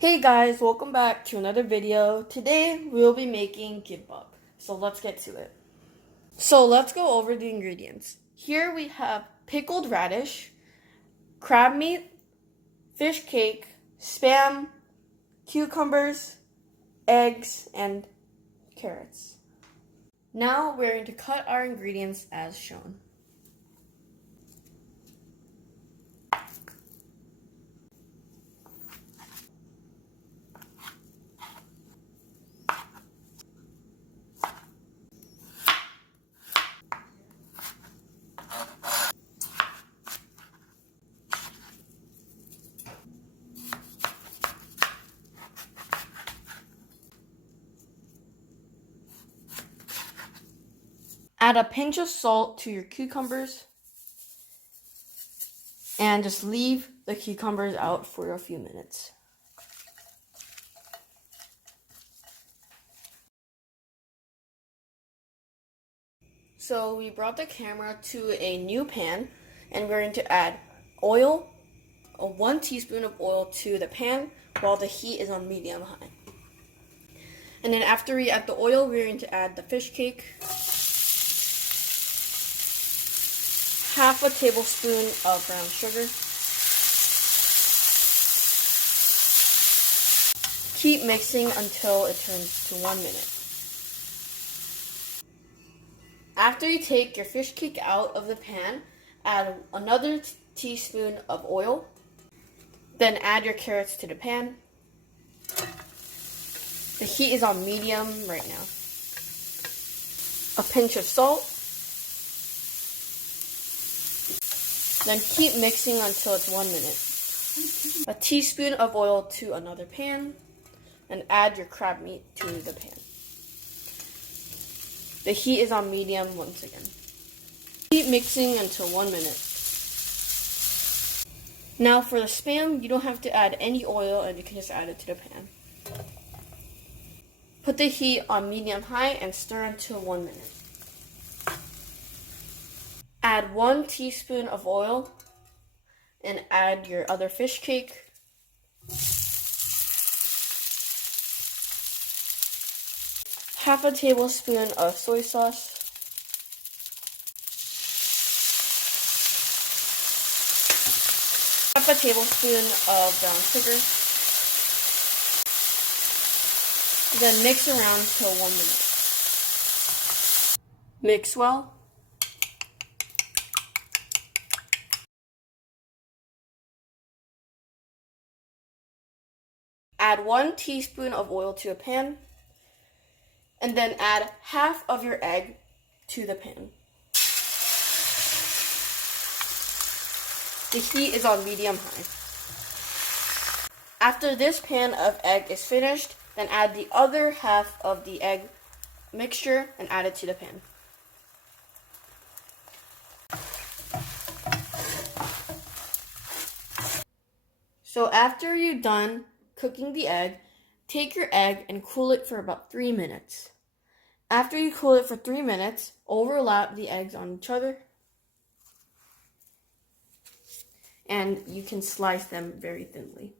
Hey guys, welcome back to another video. Today we'll be making Kimbap. So let's get to it. So let's go over the ingredients. Here we have pickled radish, crab meat, fish cake, spam, cucumbers, eggs, and carrots. Now we're going to cut our ingredients as shown. Add a pinch of salt to your cucumbers and just leave the cucumbers out for a few minutes. So we brought the camera to a new pan and we're going to add oil, 1 teaspoon of oil to the pan while the heat is on medium high. And then after we add the oil, we're going to add the fish cake, half a tablespoon of brown sugar. Keep mixing until it turns to 1 minute. After you take your fish cake out of the pan, add another teaspoon of oil. Then add your carrots to the pan. The heat is on medium right now. A pinch of salt. Then keep mixing until it's 1 minute. A teaspoon of oil to another pan. And add your crab meat to the pan. The heat is on medium once again. Keep mixing until 1 minute. Now for the spam, you don't have to add any oil and you can just add it to the pan. Put the heat on medium-high and stir until 1 minute. Add 1 teaspoon of oil and add your other fish cake. Half a tablespoon of soy sauce. Half a tablespoon of brown sugar. Then mix around till 1 minute. Mix well. Add 1 teaspoon of oil to a pan. And then add half of your egg to the pan. The heat is on medium-high. After this pan of egg is finished, then add the other half of the egg mixture and add it to the pan. So after you're done cooking the egg, take your egg and cool it for about 3 minutes. After you cool it for 3 minutes, overlap the eggs on each other. And you can slice them very thinly.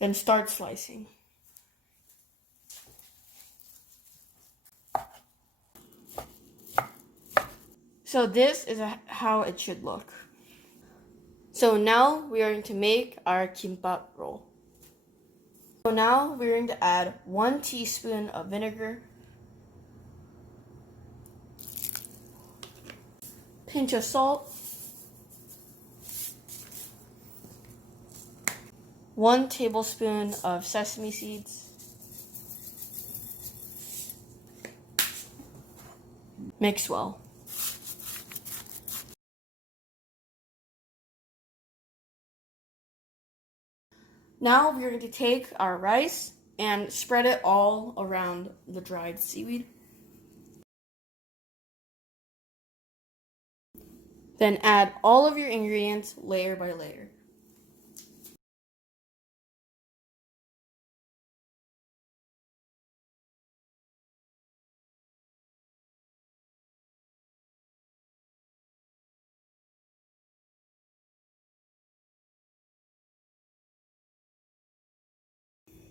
Then start slicing. So this is how it should look. So now we are going to make our Kimbap roll. So now we're going to add 1 teaspoon of vinegar, pinch of salt, 1 tablespoon of sesame seeds, mix well. Now we're going to take our rice and spread it all around the dried seaweed. Then add all of your ingredients layer by layer.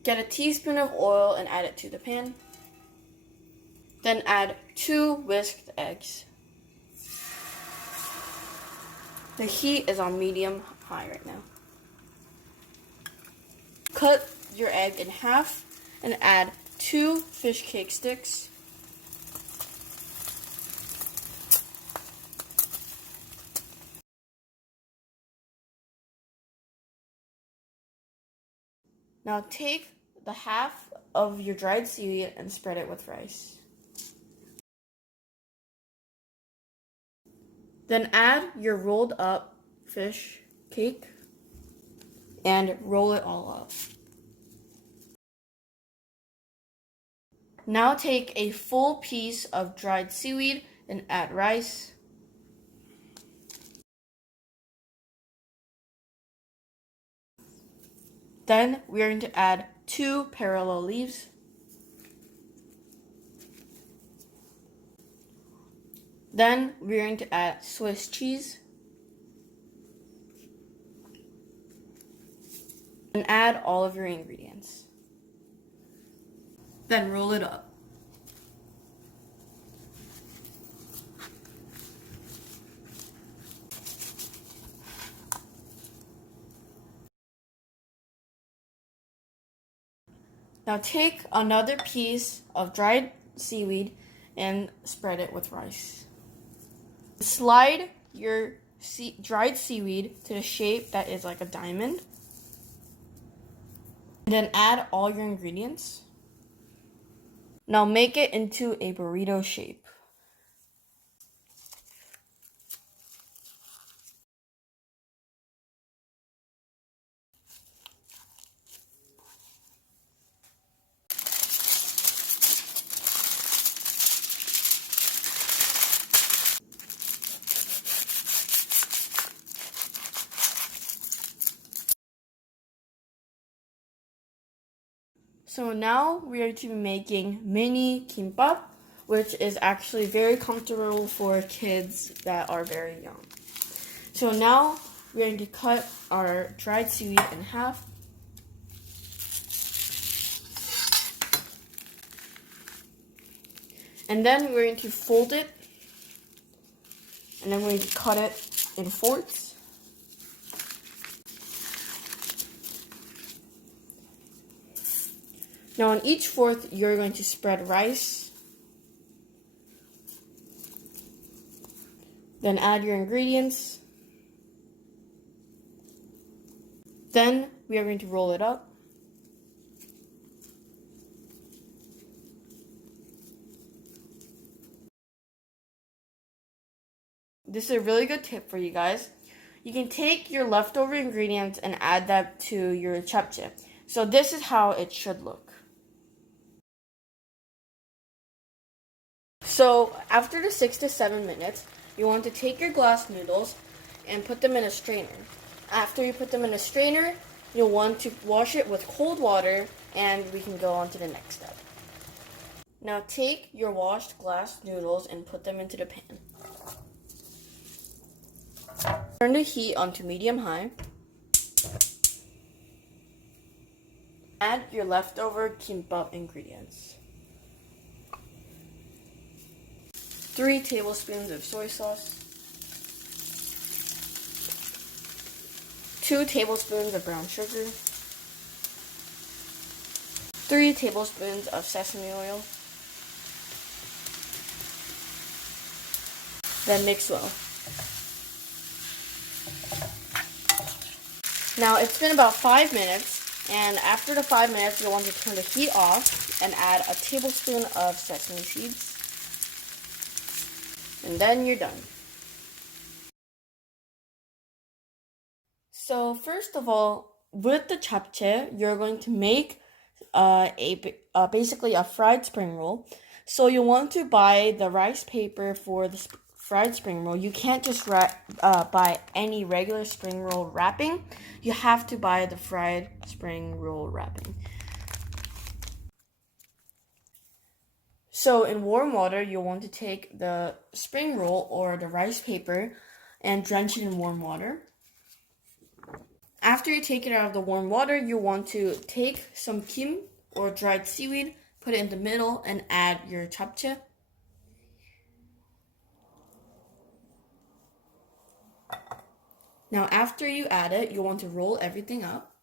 Get a teaspoon of oil and add it to the pan. Then add 2 whisked eggs. The heat is on medium-high right now. Cut your egg in half and add 2 fish cake sticks. Now take the half of your dried seaweed and spread it with rice. Then add your rolled up fish cake and roll it all up. Now take a full piece of dried seaweed and add rice. Then we are going to add 2 parallel leaves. Then we're going to add Swiss cheese. And add all of your ingredients. Then roll it up. Now take another piece of dried seaweed and spread it with rice. Slide your dried seaweed to the shape that is like a diamond. And then add all your ingredients. Now make it into a burrito shape. So now we are to be making mini kimbap, which is actually very comfortable for kids that are very young. So now we're going to cut our dried seaweed in half. And then we're going to fold it. And then we're going to cut it in fourths. Now on each fourth, you're going to spread rice. Then add your ingredients. Then we are going to roll it up. This is a really good tip for you guys. You can take your leftover ingredients and add that to your japchae. So this is how it should look. So after the 6 to 7 minutes, you want to take your glass noodles and put them in a strainer. After you put them in a strainer, you'll want to wash it with cold water, and we can go on to the next step. Now take your washed glass noodles and put them into the pan. Turn the heat onto medium-high. Add your leftover kimbap ingredients. 3 tablespoons of soy sauce, 2 tablespoons of brown sugar, 3 tablespoons of sesame oil, then mix well. Now it's been about 5 minutes, and after the 5 minutes, you'll want to turn the heat off and add a tablespoon of sesame seeds. And then you're done. So first of all, with the japchae, you're going to make basically a fried spring roll. So you want to buy the rice paper for the fried spring roll. You can't just buy any regular spring roll wrapping. You have to buy the fried spring roll wrapping. So in warm water, you'll want to take the spring roll or the rice paper and drench it in warm water. after you take it out of the warm water, you want to take some kim or dried seaweed, put it in the middle, and add your 잡채. Now after you add it, you want to roll everything up.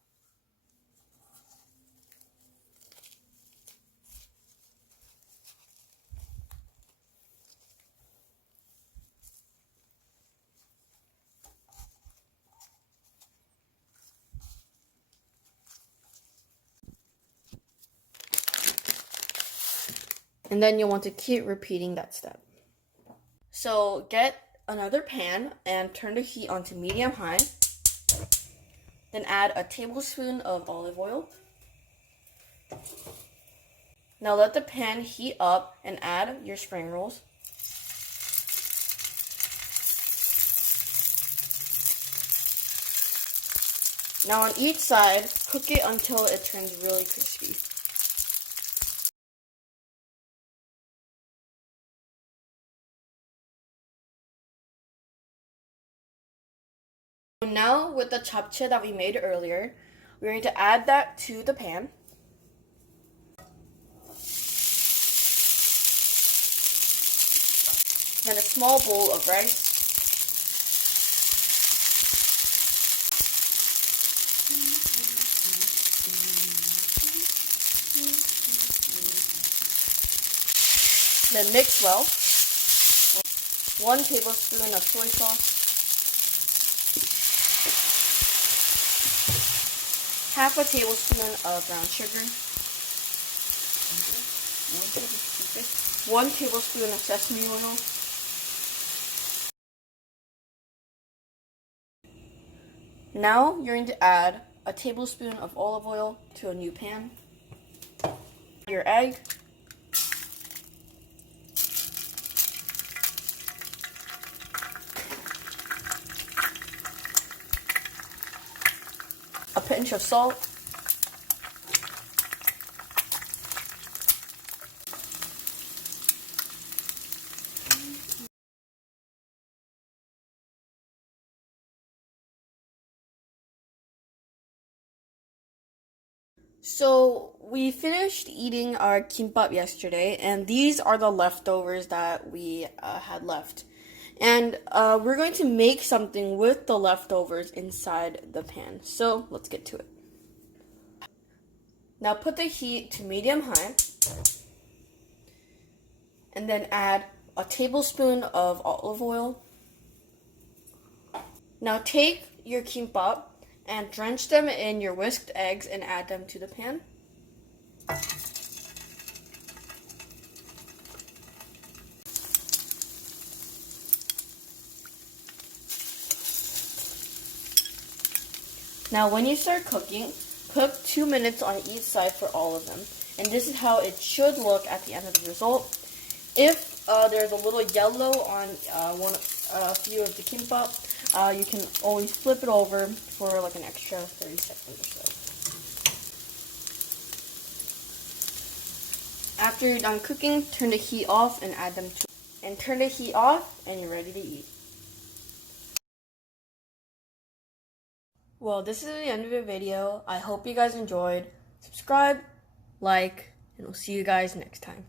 And then you want to keep repeating that step. So get another pan and turn the heat on to medium-high. Then add a tablespoon of olive oil. Now let the pan heat up and add your spring rolls. Now on each side, cook it until it turns really crispy. Now with the 잡채 that we made earlier, we're going to add that to the pan. Then a small bowl of rice. Then mix well. 1 tablespoon of soy sauce. Half a tablespoon of brown sugar. 1 tablespoon of sesame oil. Now you're going to add a tablespoon of olive oil to a new pan. Your egg. A pinch of salt. So we finished eating our kimbap yesterday, and these are the leftovers that we had left. And we're going to make something with the leftovers inside the pan. So let's get to it. Now put the heat to medium-high, and then add a tablespoon of olive oil. Now take your kimbap and drench them in your whisked eggs and add them to the pan. Now when you start cooking, cook 2 minutes on each side for all of them. And this is how it should look at the end of the result. If there's a little yellow on a few of the kimbap, you can always flip it over for like an extra 30 seconds or so. After you're done cooking, turn the heat off and add them to, and turn the heat off and you're ready to eat. Well, this is the end of the video. I hope you guys enjoyed. Subscribe, like, and we'll see you guys next time.